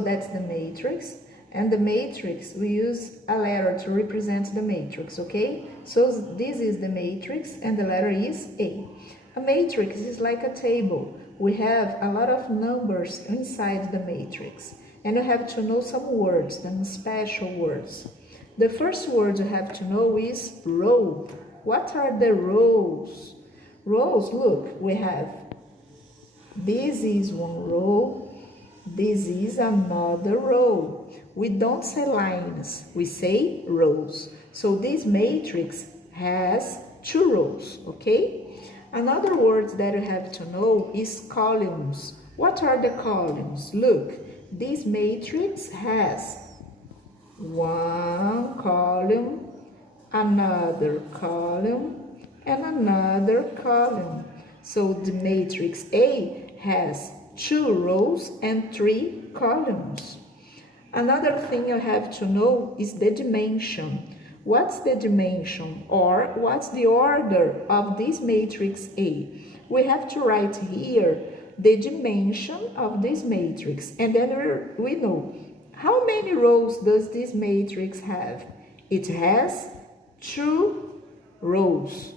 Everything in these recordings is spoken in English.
that's the matrix. And the matrix, we use a letter to represent the matrix, okay? So this is the matrix and the letter is A. A matrix is like a table. We have a lot of numbers inside the matrix. And you have to know some words, some special words. The first word you have to know is row. What are the rows? Rows, look, we have, this is one row, this is another row. We don't say lines, we say rows. So this matrix has 2 rows, okay? Another word that you have to know is columns. What are the columns? Look, this matrix has one column, another column, and another column. So the matrix A has 2 rows and 3 columns. Another thing you have to know is the dimension. What's the dimension, or what's the order of this matrix A? We have to write here the dimension of this matrix, and then we know how many rows does this matrix have. It has 2 rows.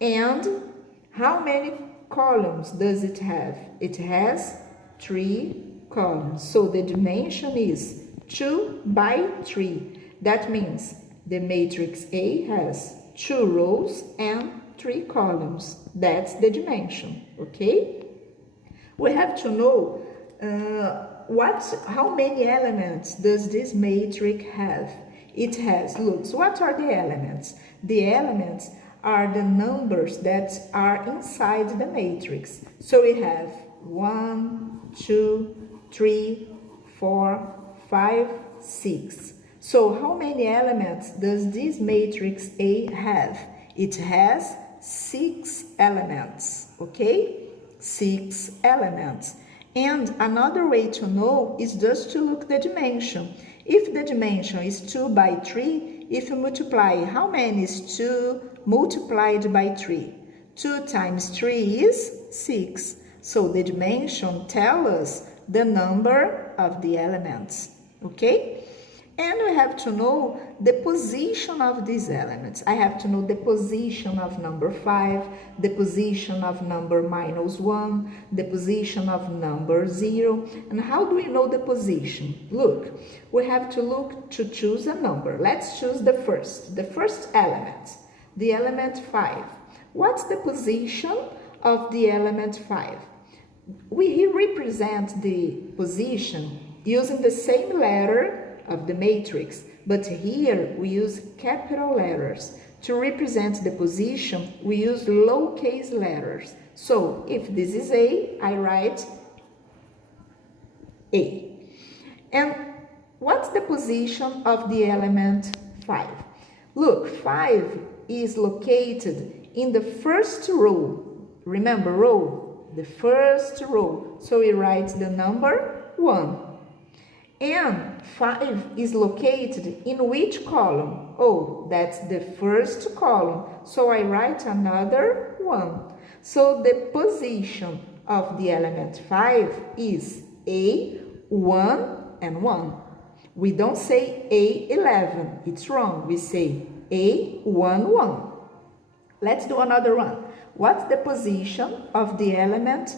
And how many columns does it have? It has 3 columns. So the dimension is 2 by 3. That means the matrix A has 2 rows and 3 columns. That's the dimension, okay? We have to know how many elements does this matrix have? It has, look, so what are the elements? The elements are the numbers that are inside the matrix. So we have 1, 2, 3, 4, 5, 6. So how many elements does this matrix A have? It has 6 elements, okay? 6 elements. And another way to know is just to look the dimension. If the dimension is 2 by 3, if you multiply, how many is 2 multiplied by 3? 2 times 3 is 6. So the dimension tells us the number of the elements, okay? And we have to know the position of these elements. I have to know the position of number 5, the position of number -1, the position of number 0. And how do we know the position? Look, we have to look to choose a number. Let's choose the first element, the element 5. What's the position of the element 5? We represent the position using the same letter of the matrix, but here we use capital letters. To represent the position, we use lowercase letters. So if this is A, I write A. And what's the position of the element 5? Look, 5 is located in the first row. Remember row? The first row. So we write the number 1. And 5 is located in which column? Oh, that's the first column. So I write another 1. So the position of the element 5 is A, 1, and 1. We don't say A11. It's wrong. We say A11. 1. Let's do another one. What's the position of the element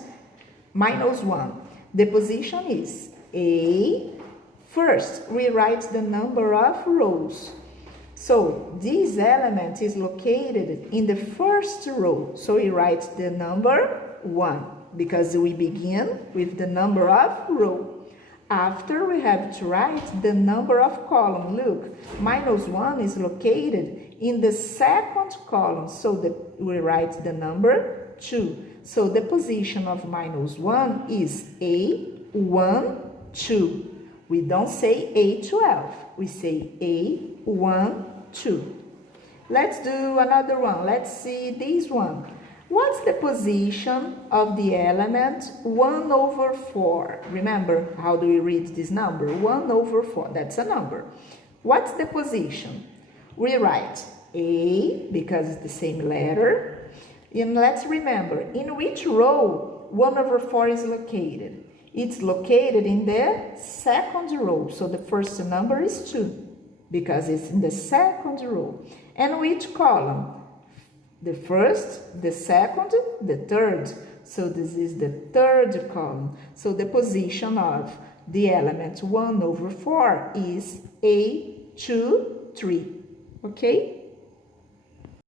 -1? The position is A. First, we write the number of rows. So this element is located in the first row. So we write the number 1 because we begin with the number of row. After, we have to write the number of column. Look, -1 is located in the second column. So we write the number 2. So the position of -1 is A1, 2. We don't say A12, we say A1, 2. Let's do another one. Let's see this one. What's the position of the element 1/4? Remember, how do we read this number? 1/4, that's a number. What's the position? We write A, because it's the same letter. And let's remember, in which row 1/4 is located? It's located in the second row. So the first number is 2 because it's in the second row. And which column? The first, the second, the third. So this is the third column. So the position of the element 1 over 4 is A, 2, 3. Okay?